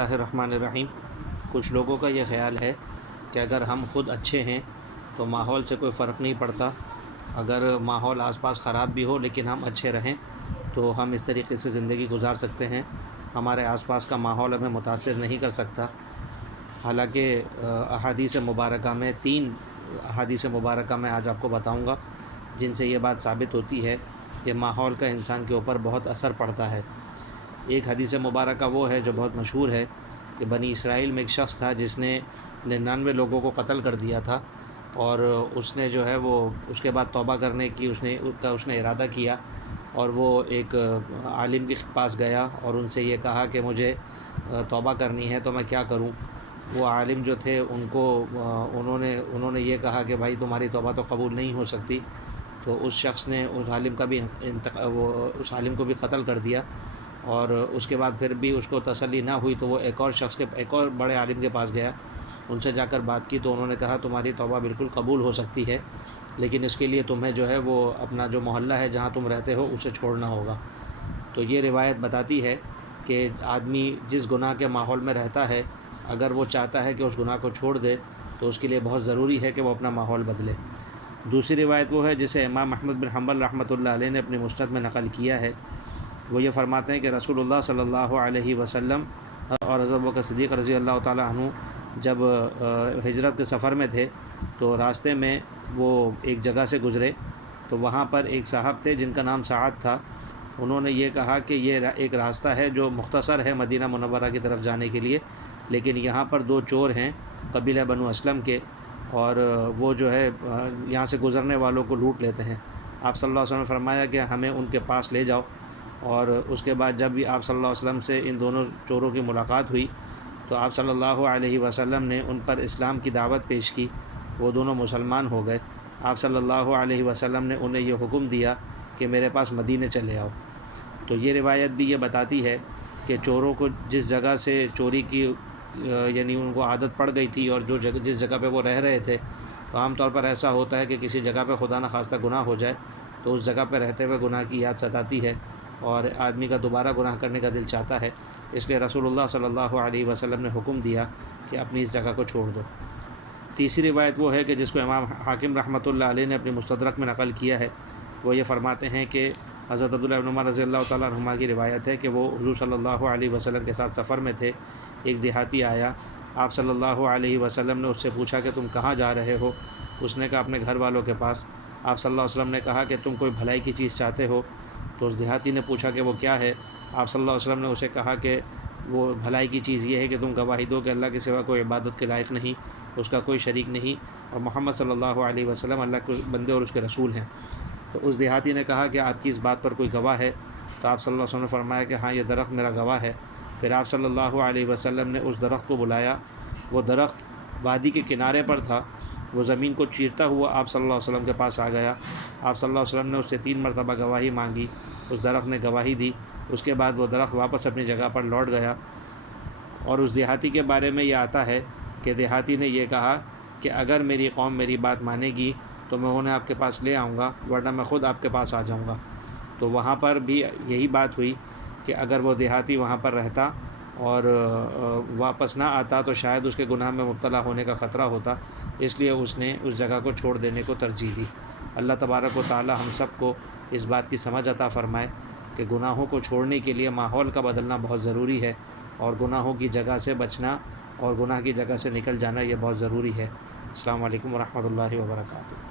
اللہ الرحمن الرحیم۔ کچھ لوگوں کا یہ خیال ہے کہ اگر ہم خود اچھے ہیں تو ماحول سے کوئی فرق نہیں پڑتا، اگر ماحول آس پاس خراب بھی ہو لیکن ہم اچھے رہیں تو ہم اس طریقے سے زندگی گزار سکتے ہیں، ہمارے آس پاس کا ماحول ہمیں متاثر نہیں کر سکتا۔ حالانکہ احادیث مبارکہ میں 3 احادیث مبارکہ میں آج آپ کو بتاؤں گا جن سے یہ بات ثابت ہوتی ہے کہ ماحول کا انسان کے اوپر بہت اثر پڑتا ہے۔ ایک حدیث مبارکہ وہ ہے جو بہت مشہور ہے کہ بنی اسرائیل میں ایک شخص تھا جس نے 99 لوگوں کو قتل کر دیا تھا، اور اس نے جو ہے وہ اس کے بعد توبہ کرنے کی اس نے ارادہ کیا، اور وہ ایک عالم کے پاس گیا اور ان سے یہ کہا کہ مجھے توبہ کرنی ہے تو میں کیا کروں۔ وہ عالم جو تھے انہوں نے یہ کہا کہ بھائی تمہاری توبہ تو قبول نہیں ہو سکتی، تو اس شخص نے اس عالم کو بھی قتل کر دیا، اور اس کے بعد پھر بھی اس کو تسلی نہ ہوئی تو وہ ایک اور بڑے عالم کے پاس گیا، ان سے جا کر بات کی تو انہوں نے کہا تمہاری توبہ بالکل قبول ہو سکتی ہے، لیکن اس کے لیے تمہیں جو ہے وہ اپنا جو محلہ ہے جہاں تم رہتے ہو اسے چھوڑنا ہوگا۔ تو یہ روایت بتاتی ہے کہ آدمی جس گناہ کے ماحول میں رہتا ہے اگر وہ چاہتا ہے کہ اس گناہ کو چھوڑ دے تو اس کے لیے بہت ضروری ہے کہ وہ اپنا ماحول بدلے۔ دوسری روایت وہ ہے جسے امام احمد بن حنبل رحمۃ اللہ علیہ نے اپنی مسند میں نقل کیا ہے۔ وہ یہ فرماتے ہیں کہ رسول اللہ صلی اللہ علیہ وسلم اور حضرت ابوبکر صدیق رضی اللہ تعالیٰ عنہ جب ہجرت کے سفر میں تھے تو راستے میں وہ ایک جگہ سے گزرے، تو وہاں پر ایک صاحب تھے جن کا نام سعد تھا۔ انہوں نے یہ کہا کہ یہ ایک راستہ ہے جو مختصر ہے مدینہ منورہ کی طرف جانے کے لیے، لیکن یہاں پر 2 چور ہیں قبیلہ بنو اسلم کے، اور وہ جو ہے یہاں سے گزرنے والوں کو لوٹ لیتے ہیں۔ آپ صلی اللہ علیہ وسلم نے فرمایا کہ ہمیں ان کے پاس لے جاؤ، اور اس کے بعد جب بھی آپ صلی اللہ علیہ وسلم سے ان دونوں چوروں کی ملاقات ہوئی تو آپ صلی اللہ علیہ وسلم نے ان پر اسلام کی دعوت پیش کی، وہ دونوں مسلمان ہو گئے۔ آپ صلی اللہ علیہ وسلم نے انہیں یہ حکم دیا کہ میرے پاس مدینے چلے آؤ۔ تو یہ روایت بھی یہ بتاتی ہے کہ چوروں کو جس جگہ سے چوری کی یعنی ان کو عادت پڑ گئی تھی، اور جس جگہ پہ وہ رہ رہے تھے، تو عام طور پر ایسا ہوتا ہے کہ کسی جگہ پہ خدا نخواستہ گناہ ہو جائے تو اس جگہ پہ رہتے ہوئے گناہ کی یاد ستاتی ہے اور آدمی کا دوبارہ گناہ کرنے کا دل چاہتا ہے، اس لیے رسول اللہ صلی اللہ علیہ وسلم نے حکم دیا کہ اپنی اس جگہ کو چھوڑ دو۔ تیسری روایت وہ ہے کہ جس کو امام حاکم رحمۃ اللہ علیہ نے اپنی مستدرک میں نقل کیا ہے۔ وہ یہ فرماتے ہیں کہ حضرت عبداللہ بن عمر رضی اللہ تعالیٰ عنہما کی روایت ہے کہ وہ حضور صلی اللہ علیہ وسلم کے ساتھ سفر میں تھے، ایک دیہاتی آیا، آپ صلی اللہ علیہ وسلم نے اس سے پوچھا کہ تم کہاں جا رہے ہو؟ اس نے کہا اپنے گھر والوں کے پاس۔ آپ صلی اللہ علیہ وسلم نے کہا کہ تم کوئی بھلائی کی چیز چاہتے ہو؟ تو اس دیہاتی نے پوچھا کہ وہ کیا ہے؟ آپ صلی اللہ علیہ وسلم نے اسے کہا کہ وہ بھلائی کی چیز یہ ہے کہ تم گواہی دو کہ اللہ کے سوا کوئی عبادت کے لائق نہیں، اس کا کوئی شریک نہیں، اور محمد صلی اللہ علیہ وسلم اللہ کے بندے اور اس کے رسول ہیں۔ تو اس دیہاتی نے کہا کہ آپ کی اس بات پر کوئی گواہ ہے؟ تو آپ صلی اللہ علیہ وسلم نے فرمایا کہ ہاں، یہ درخت میرا گواہ ہے۔ پھر آپ صلی اللہ علیہ وسلم نے اس درخت کو بلایا، وہ درخت وادی کے کنارے پر تھا، وہ زمین کو چیرتا ہوا آپ صلی اللہ علیہ وسلم کے پاس آ گیا۔ آپ صلی اللہ علیہ وسلم نے اس سے 3 مرتبہ گواہی مانگی، اس درخت نے گواہی دی، اس کے بعد وہ درخت واپس اپنی جگہ پر لوٹ گیا۔ اور اس دیہاتی کے بارے میں یہ آتا ہے کہ دیہاتی نے یہ کہا کہ اگر میری قوم میری بات مانے گی تو میں انہیں آپ کے پاس لے آؤں گا، ورنہ میں خود آپ کے پاس آ جاؤں گا۔ تو وہاں پر بھی یہی بات ہوئی کہ اگر وہ دیہاتی وہاں پر رہتا اور واپس نہ آتا تو شاید اس کے گناہ میں مبتلا ہونے کا خطرہ ہوتا، اس لیے اس نے اس جگہ کو چھوڑ دینے کو ترجیح دی۔ اللہ تبارک و تعالی ہم سب کو اس بات کی سمجھ عطا فرمائے کہ گناہوں کو چھوڑنے کے لیے ماحول کا بدلنا بہت ضروری ہے، اور گناہوں کی جگہ سے بچنا اور گناہ کی جگہ سے نکل جانا یہ بہت ضروری ہے۔ السلام علیکم ورحمۃ اللہ وبرکاتہ۔